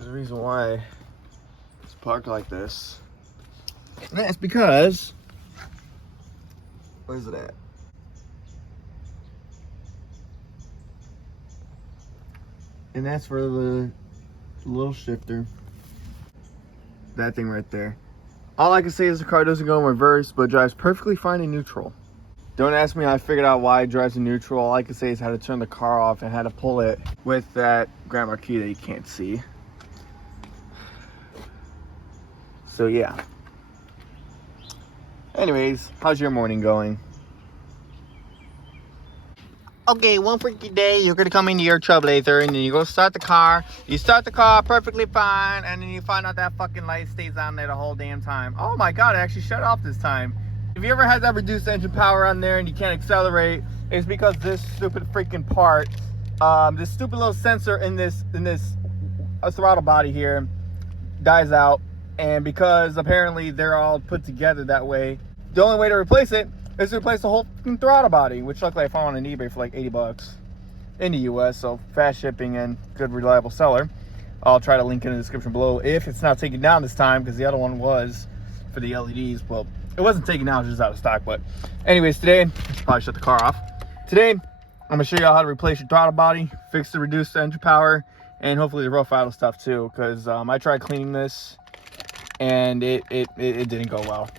There's a reason why it's parked like this. And that's because, where's it at? And that's for the little shifter. That thing right there. All I can say is the car doesn't go in reverse, but drives perfectly fine in neutral. Don't ask me how I figured out why it drives in neutral. All I can say is how to turn the car off and how to pull it with that grandma key that you can't see. So yeah. Anyways, how's your morning going? Okay, one freaky day, you're gonna come into your Trailblazer and then you go start the car. You start the car perfectly fine, and then you find out that fucking light stays on there the whole damn time. Oh my god, it actually shut off this time. If you ever had that reduced engine power on there and you can't accelerate, it's because this stupid freaking part, this stupid little sensor in this throttle body here dies out. And because apparently they're all put together that way, the only way to replace it is to replace the whole throttle body, which luckily I found on eBay for like 80 bucks in the US, so fast shipping and good reliable seller. I'll try to link in the description below if it's not taken down this time, because the other one was for the LEDs. Well, it wasn't taken down, it was just out of stock. But anyways, today, I should probably shut the car off. Today, I'm gonna show you how to replace your throttle body, fix the reduced engine power, and hopefully the rough idle stuff too, because I tried cleaning this and it didn't go well.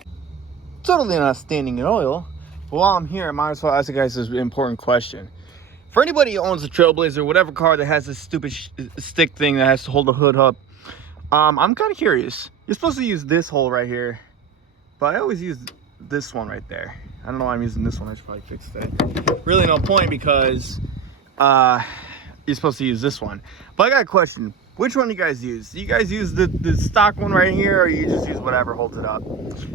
Totally not standing in oil. But while I'm here, I might as well ask you guys this important question. For anybody who owns a Trailblazer, whatever car that has this stupid stick thing that has to hold the hood up, I'm kind of curious. You're supposed to use this hole right here, but I always use this one right there. I don't know why I'm using this one. I should probably fix that. Really no point, because you're supposed to use this one. But I got a question. Which one do you guys use? Do you guys use the stock one right here, or you just use whatever holds it up?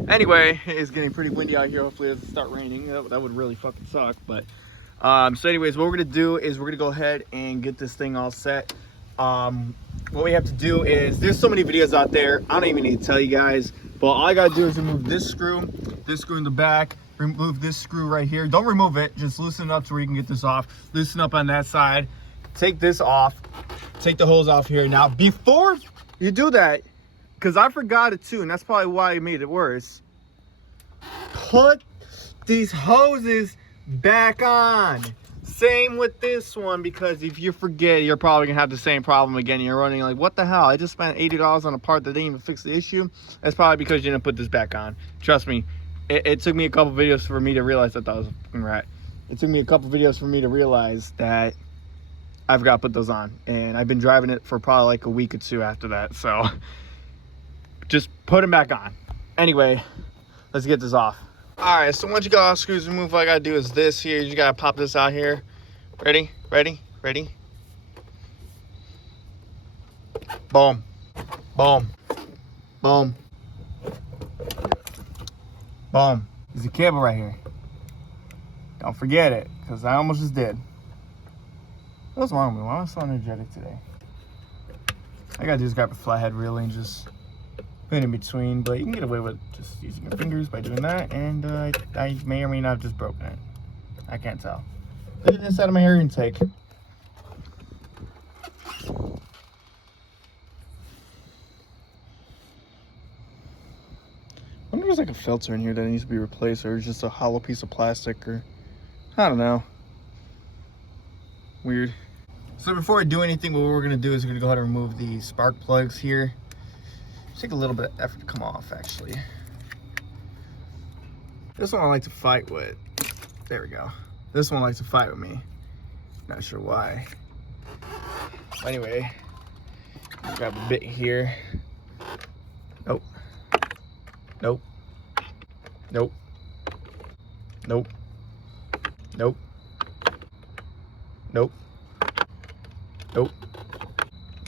Anyway, it's getting pretty windy out here. Hopefully it doesn't start raining. That would really fucking suck. But so anyways, what we're gonna do is we're gonna go ahead and get this thing all set. What we have to do is, there's so many videos out there, I don't even need to tell you guys, but all I gotta do is remove this screw in the back, remove this screw right here. Don't remove it, just loosen it up to where you can get this off. Loosen up on that side, take this off, take the hose off here. Now, before you do that, because I forgot it too, and that's probably why it made it worse, put these hoses back on. Same with this one, because if you forget, you're probably gonna have the same problem again. You're running like, what the hell? I just spent $80 on a part that didn't even fix the issue. That's probably because you didn't put this back on. Trust me, it took me a couple videos for me to realize that was a fucking rat. It took me a couple videos for me to realize that I forgot to put those on, and I've been driving it for probably like a week or two after that. So just put them back on. Anyway, let's get this off. All right, so once you got all screws removed, all I gotta do is this here. You gotta pop this out here. Ready, ready, ready. Boom, boom, boom, boom. There's a cable right here. Don't forget it, because I almost just did. What's wrong with me? Why am I so energetic today? I gotta do is grab a flathead really and just put it in between, but you can get away with just using your fingers by doing that, and I may or may not have just broken it. I can't tell. Look at the inside of my air intake. I wonder if there's like a filter in here that needs to be replaced, or just a hollow piece of plastic, or I don't know. Weird. So before I do anything, what we're gonna do is we're gonna go ahead and remove the spark plugs here. Take a little bit of effort to come off, actually. This one I like to fight with. There we go. This one likes to fight with me. Not sure why. Anyway, grab a bit here. Nope. Nope. Nope. Nope. Nope. Nope. Nope.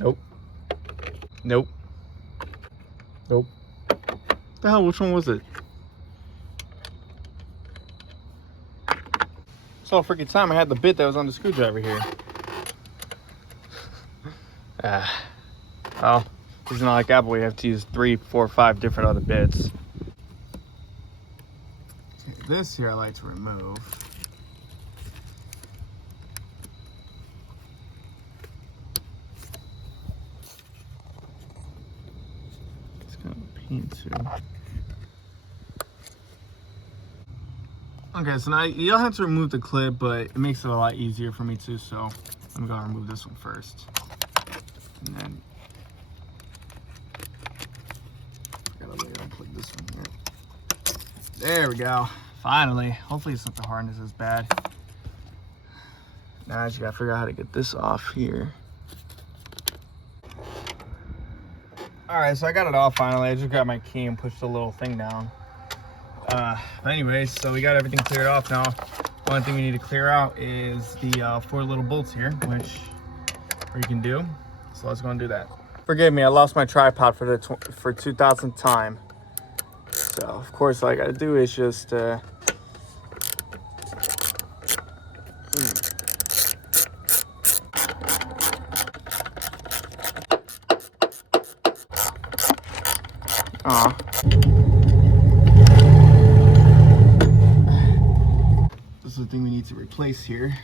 Nope. Nope. Nope. The hell, which one was it? It's all freaking time I had the bit that was on the screwdriver here. Well, this is not like Apple, you have to use 3, 4, 5 different other bits. Okay, this here I like to remove. need to. Okay, so now you don't have to remove the clip, but it makes it a lot easier for me too, so I'm gonna remove this one first. And then I gotta unplug this one here. There we go. Finally. Hopefully it's not the hardness as bad. Now I just gotta figure out how to get this off here. Alright, so I got it off finally. I just got my key and pushed the little thing down. But anyways, so we got everything cleared off now. One thing we need to clear out is the 4 little bolts here, which we can do. So let's go and do that. Forgive me, I lost my tripod for the 2000th time. So of course, all I gotta do is just this is the thing we need to replace here.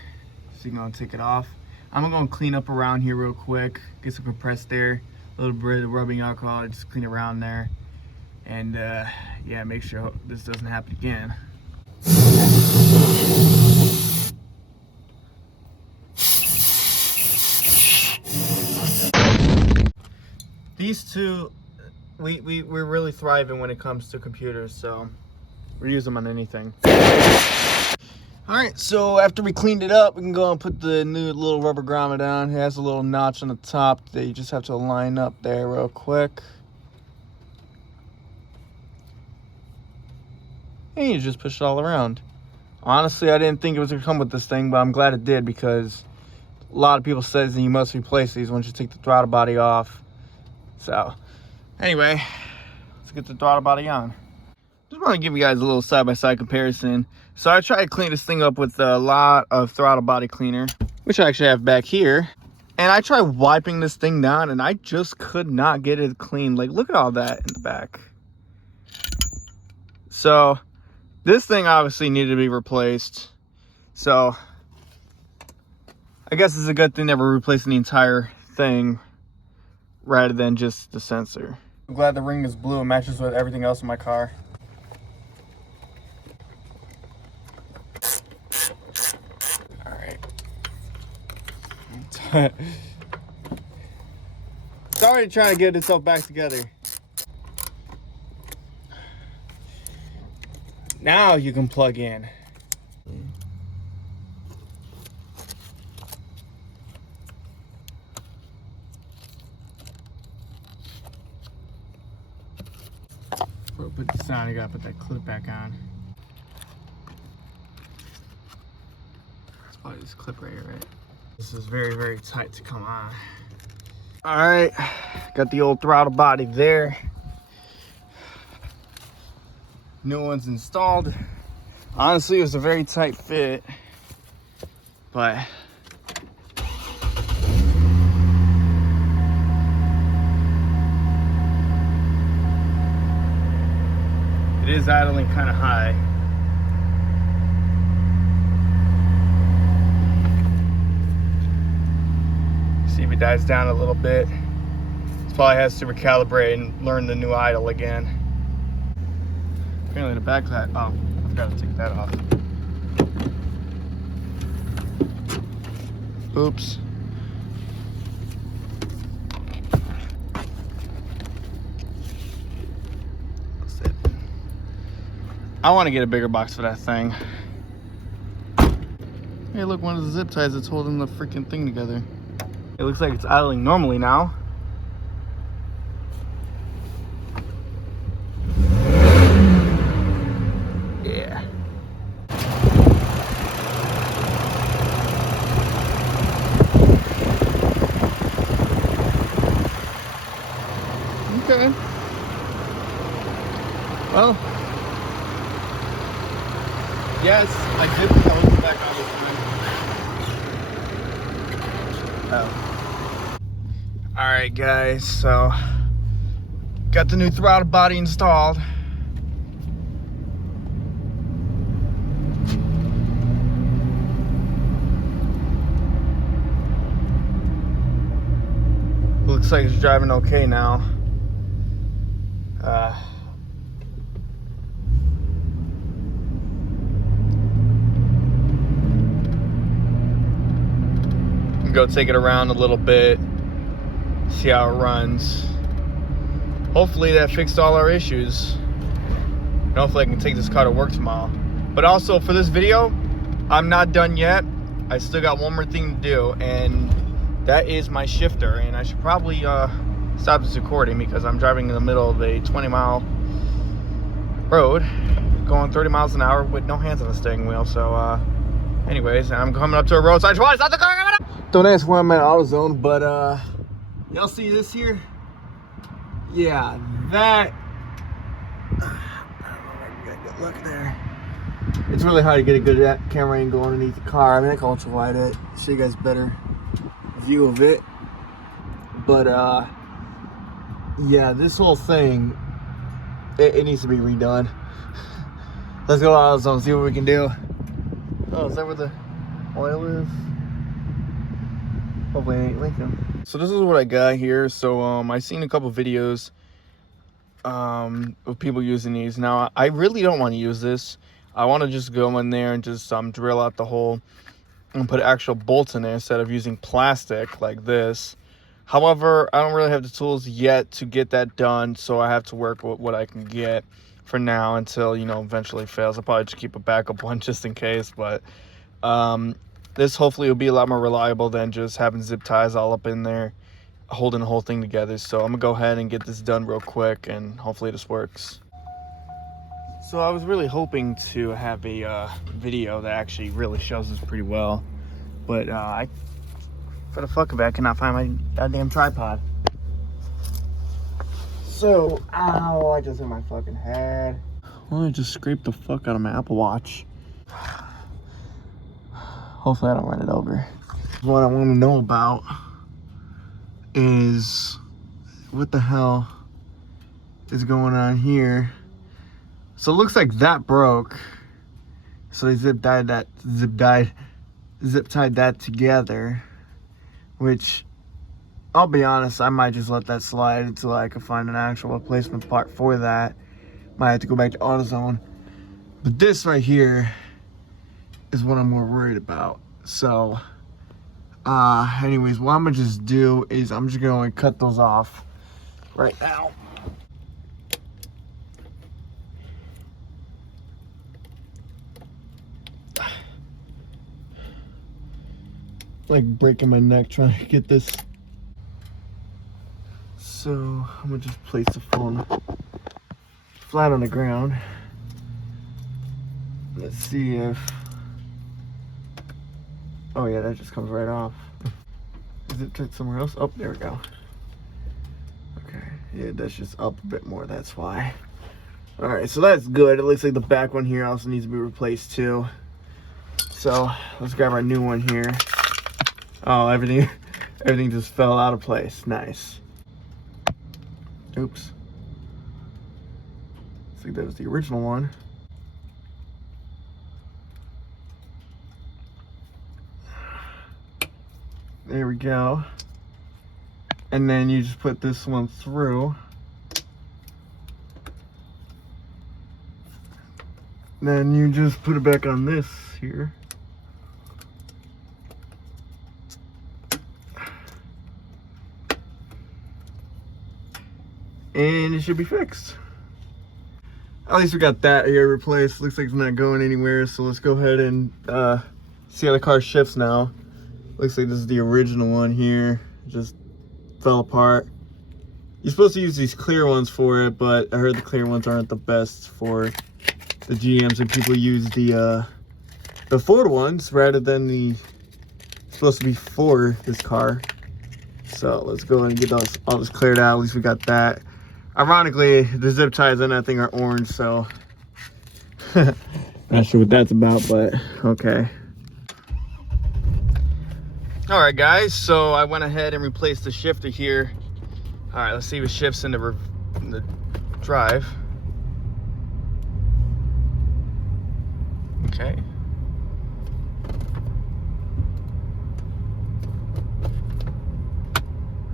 So you're gonna take it off. I'm gonna clean up around here real quick, get some compressed air, a little bit of rubbing alcohol, just clean around there. And yeah, make sure this doesn't happen again. These two, we're really thriving when it comes to computers, so we use them on anything. All right, so after we cleaned it up, we can go and put the new little rubber grommet on. It has a little notch on the top that you just have to line up there real quick. And you just push it all around. Honestly, I didn't think it was gonna come with this thing, but I'm glad it did, because a lot of people says that you must replace these once you take the throttle body off. So anyway, let's get the throttle body on. Just want to give you guys a little side-by-side comparison. So I tried to clean this thing up with a lot of throttle body cleaner, which I actually have back here. And I tried wiping this thing down and I just could not get it clean. Like, look at all that in the back. So this thing obviously needed to be replaced. So I guess it's a good thing that we're replacing the entire thing rather than just the sensor. I'm glad the ring is blue and matches with everything else in my car. All right. It's already trying to get itself back together. Now you can plug in. Before I put this on, I gotta put that clip back on. It's probably this clip right here, right? This is very, very tight to come on. All right, got the old throttle body there. New one's installed. Honestly, it was a very tight fit, but it is idling kind of high. See if it dies down a little bit. This probably has to recalibrate and learn the new idle again. Apparently the back of that, oh, I forgot to take that off. Oops. I want to get a bigger box for that thing. Hey, look, one of the zip ties that's holding the freaking thing together. It looks like it's idling normally now. Yeah. Okay. Well, yes, I did put the hose back on this thing. Oh. Alright guys, so got the new throttle body installed. Looks like it's driving okay now. Go take it around a little bit, see how it runs. Hopefully that fixed all our issues. And hopefully I can take this car to work tomorrow. But also for this video, I'm not done yet. I still got one more thing to do, and that is my shifter. And I should probably stop this recording because I'm driving in the middle of a 20-mile road, going 30 miles an hour with no hands on the steering wheel. So anyways, I'm coming up to a roadside. Stop the car! Don't ask where I'm at AutoZone, but y'all see this here? Yeah, that. I don't know if I got good look there. It's really hard to get a good camera angle underneath the car. I mean, I can ultra wide it, show you guys a better view of it. But yeah, this whole thing, it needs to be redone. Let's go to AutoZone, see what we can do. Oh, is that where the oil is? Hopefully I ain't leaking. So this is what I got here. So I seen a couple videos of people using these. Now I really don't want to use this. I want to just go in there and just drill out the hole and put actual bolts in there instead of using plastic like this. However, I don't really have the tools yet to get that done, so I have to work with what I can get for now until, you know, eventually fails. I'll probably just keep a backup one just in case, but this hopefully will be a lot more reliable than just having zip ties all up in there holding the whole thing together. So I'm gonna go ahead and get this done real quick, and hopefully this works. So I was really hoping to have a video that actually really shows this pretty well, but for the fuck of it, I cannot find my goddamn tripod. So, ow, I just hit my fucking head. Well, I just scraped the fuck out of my Apple Watch. Hopefully I don't run it over. What I want to know about is what the hell is going on here. So it looks like that broke. So they zip tied that together, which I'll be honest, I might just let that slide until I can find an actual replacement part for that. Might have to go back to AutoZone. But this right here is what I'm more worried about. So anyways, what I'm gonna just do is I'm just gonna cut those off right now. Like breaking my neck trying to get this. So I'm gonna just place the phone flat on the ground. Let's see if, oh yeah, that just comes right off. Is it tipped somewhere else? Oh, there we go. Okay, yeah, that's just up a bit more, that's why. All right, so that's good. It looks like the back one here also needs to be replaced too. So let's grab our new one here. Oh, everything just fell out of place. Nice. Oops. I think that was the original one. There we go. And then you just put this one through. Then you just put it back on this here. And it should be fixed. At least we got that here replaced. Looks like it's not going anywhere, so let's go ahead and see how the car shifts now. Looks like this is the original one here. Just fell apart. You're supposed to use these clear ones for it, but I heard the clear ones aren't the best for the GMs, and people use the Ford ones rather than the supposed to be for this car. So let's go ahead and get all this cleared out. At least we got that. Ironically, the zip ties on that thing are orange, so not sure what that's about, but okay. All right, guys, so I went ahead and replaced the shifter here. All right, let's see if it shifts in the drive. Okay.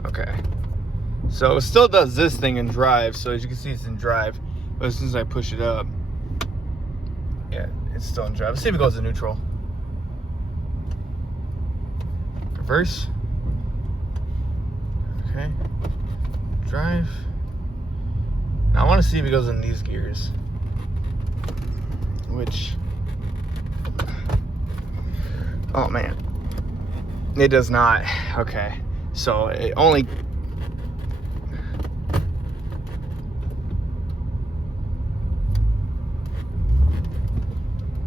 Okay. So it still does this thing in drive. So as you can see, it's in drive. But as soon as I push it up, yeah, it's still in drive. Let's see if it goes to neutral. Reverse. Okay. Drive. Now I want to see if it goes in these gears. Which... oh man. It does not. Okay. So it only...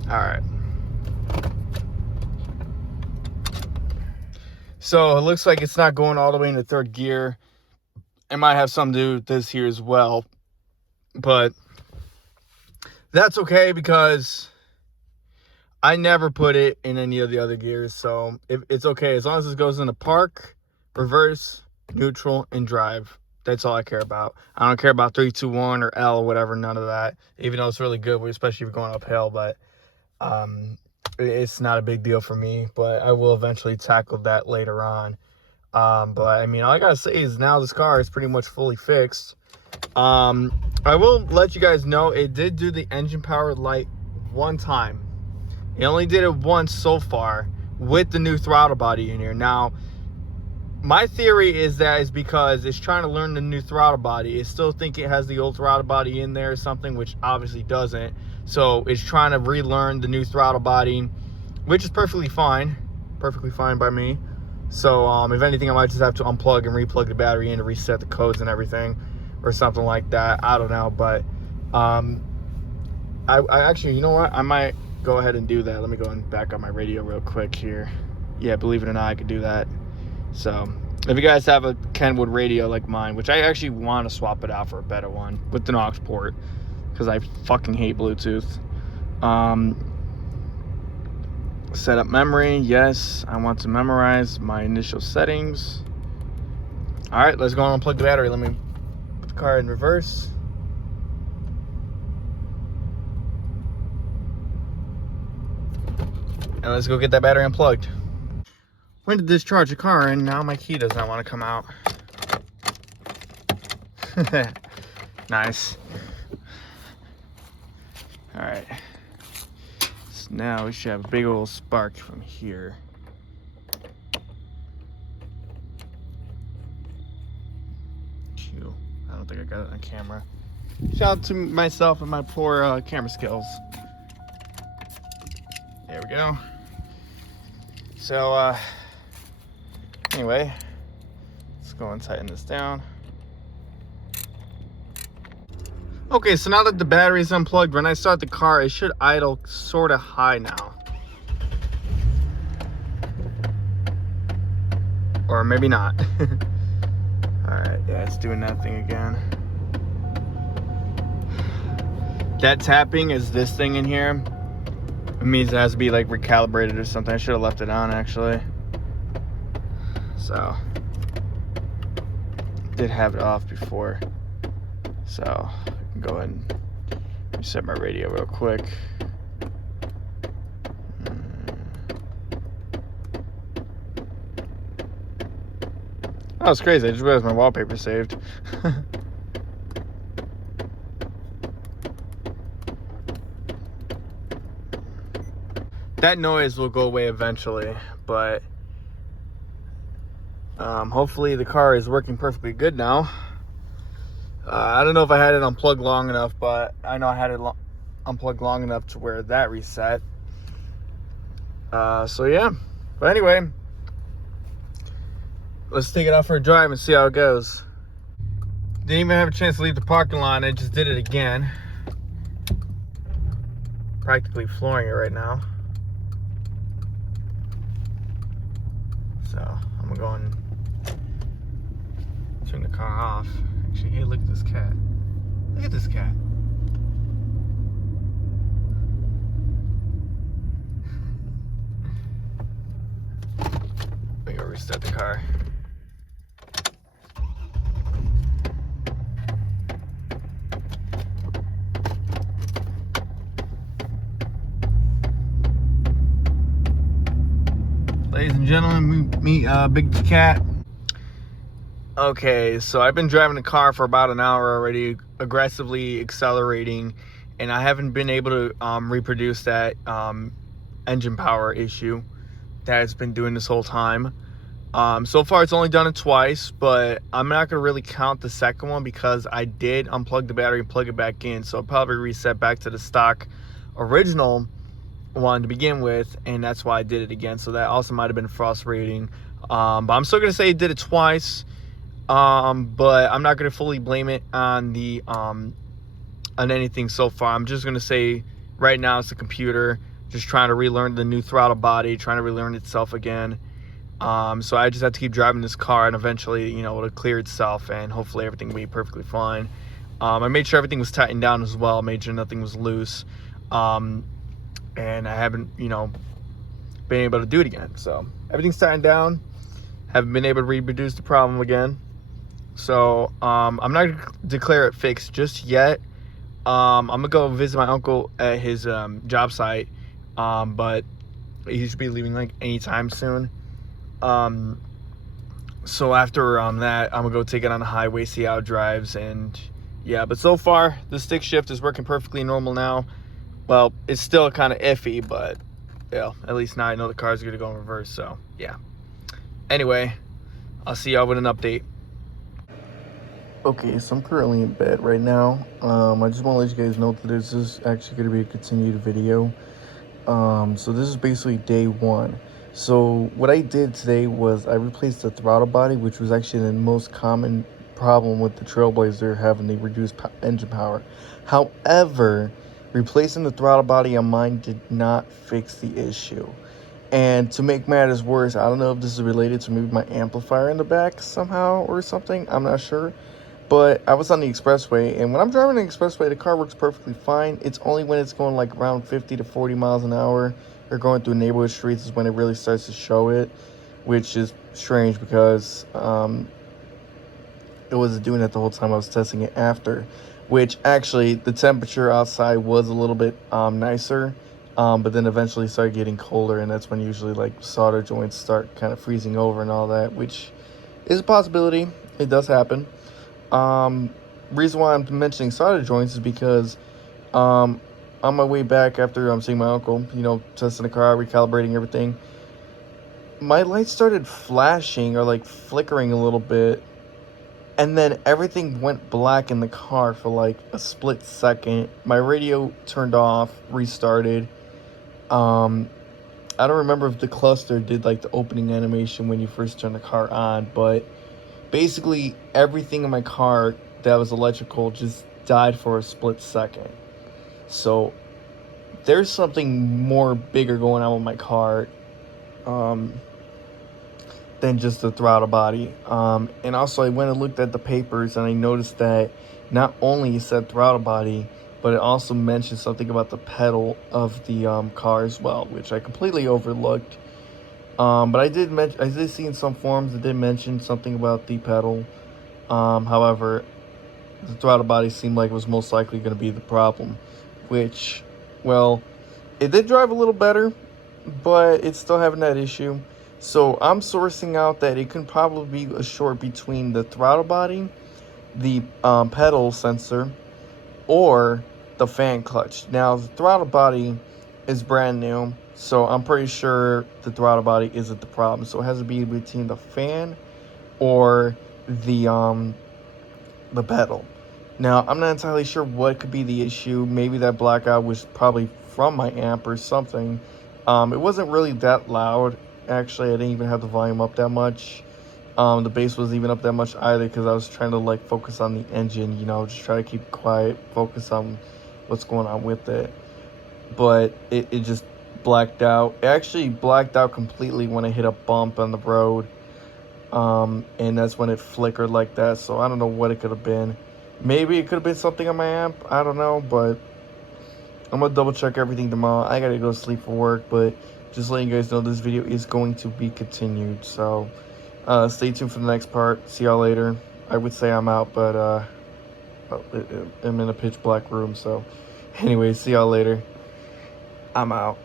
alright. So it looks like it's not going all the way into third gear. It might have something to do with this here as well. But that's okay because I never put it in any of the other gears. So it's okay. As long as it goes into park, reverse, neutral, and drive. That's all I care about. I don't care about 3, 2, 1 or L or whatever. None of that. Even though it's really good, especially if you're going uphill. But it's not a big deal for me. But I will eventually tackle that later on. But I mean, all I gotta say is now this car is pretty much fully fixed. I will let you guys know it did do the engine power light one time. It only did it once so far with the new throttle body in here. Now, my theory is that it's because it's trying to learn the new throttle body. It still think it has the old throttle body in there or something, which obviously doesn't. So it's trying to relearn the new throttle body, which is perfectly fine by me. So if anything, I might just have to unplug and replug the battery in to reset the codes and everything or something like that. I don't know, but I actually, you know what, I might go ahead and do that. Let me go and back up my radio real quick here. Yeah, believe it or not, I could do that. So if you guys have a Kenwood radio like mine, which I actually want to swap it out for a better one with an aux port because I fucking hate Bluetooth. Set up memory. Yes, I want to memorize my initial settings. All right, let's go and unplug the battery. Let me put the car in reverse. And let's go get that battery unplugged. Went to discharge the car and now my key does not want to come out. Nice. All right. So now we should have a big old spark from here. Phew. I don't think I got it on camera. Shout out to myself and my poor camera skills. There we go. So, anyway, let's go and tighten this down. Okay, so now that the battery is unplugged, when I start the car, it should idle sort of high now. Or maybe not. Alright, yeah, it's doing that thing again. That tapping is this thing in here. It means it has to be like recalibrated or something. I should have left it on actually. So, did have it off before. So, I can go ahead and reset my radio real quick. Oh, it's crazy. I just realized my wallpaper saved. That noise will go away eventually, but hopefully the car is working perfectly good now. I don't know if I had it unplugged long enough, but I know I had it unplugged long enough to where that reset. So yeah, but anyway, let's take it out for a drive and see how it goes. Didn't even have a chance to leave the parking lot. I just did it again. Practically flooring it right now. So I'm gonna go and turn the car off. Actually, hey, look at this cat. Look at this cat. Let me go restart the car. Ladies and gentlemen, meet Big Cat. Okay, so I've been driving the car for about an hour already, aggressively accelerating, and I haven't been able to reproduce that engine power issue that it's been doing this whole time. So far, it's only done it twice, but I'm not going to really count the second one because I did unplug the battery and plug it back in, so I'll probably reset back to the stock original one to begin with, and that's why I did it again. So that also might have been frustrating, but I'm still going to say it did it twice. But I'm not going to fully blame it on the on anything so far. I'm just going to say right now it's the computer just trying to relearn the new throttle body, trying to relearn itself again. So I just have to keep driving this car, and eventually, you know, it'll clear itself, and hopefully everything will be perfectly fine. I made sure everything was tightened down as well, made sure nothing was loose, and I haven't, you know, been able to do it again. So everything's tightened down. Haven't been able to reproduce the problem again. So I'm not gonna declare it fixed just yet. I'm gonna go visit my uncle at his job site, but he should be leaving like anytime soon. So after that, I'm gonna go take it on the highway, see how it drives, and yeah. But so far, the stick shift is working perfectly normal now. Well, it's still kind of iffy, but yeah, at least now I know the car's gonna go in reverse. So yeah. Anyway, I'll see y'all with an update. Okay, so I'm currently in bed right now. I just want to let you guys know that this is actually going to be a continued video. So this is basically day one. So what I did today was I replaced the throttle body, which was actually the most common problem with the Trailblazer, having the reduced engine power. However, replacing the throttle body on mine did not fix the issue. And to make matters worse, I don't know if this is related to maybe my amplifier in the back somehow or something. I'm not sure. But I was on the expressway, and when I'm driving the expressway, the car works perfectly fine. It's only when it's going like around 50 to 40 miles an hour or going through neighborhood streets is when it really starts to show it, which is strange because it wasn't doing that the whole time I was testing it after, which actually the temperature outside was a little bit nicer, but then eventually started getting colder, and that's when usually like solder joints start kind of freezing over and all that, which is a possibility. It does happen. Reason why I'm mentioning solder joints is because on my way back after I'm seeing my uncle, you know, testing the car, recalibrating everything, my lights started flashing or like flickering a little bit, and then everything went black in the car for like a split second. My radio turned off, restarted. I don't remember if the cluster did like the opening animation when you first turn the car on, but basically everything in my car that was electrical just died for a split second. So there's something more bigger going on with my car than just the throttle body. And also I went and looked at the papers, and I noticed that not only it said throttle body, but it also mentioned something about the pedal of the car as well, which I completely overlooked. But I did see in some forums that did mention something about the pedal. However, the throttle body seemed like it was most likely going to be the problem, which, well, it did drive a little better, but it's still having that issue. So I'm sourcing out that it can probably be a short between the throttle body, the pedal sensor, or the fan clutch. Now, the throttle body is brand new, so I'm pretty sure the throttle body isn't the problem. So it has to be between the fan or the pedal. Now, I'm not entirely sure what could be the issue. Maybe that blackout was probably from my amp or something. It wasn't really that loud. Actually, I didn't even have the volume up that much. The bass wasn't even up that much either, because I was trying to like focus on the engine, you know, just try to keep it quiet, focus on what's going on with it. But it just blacked out. It actually blacked out completely when I hit a bump on the road. And that's when it flickered like that. So I don't know what it could have been. Maybe it could have been something on my amp. I don't know, but I'm gonna double check everything tomorrow. I gotta go to sleep for work, but just letting you guys know this video is going to be continued. So stay tuned for the next part. See y'all later. I would say I'm out, but I'm in a pitch black room. So anyway, see y'all later. I'm out.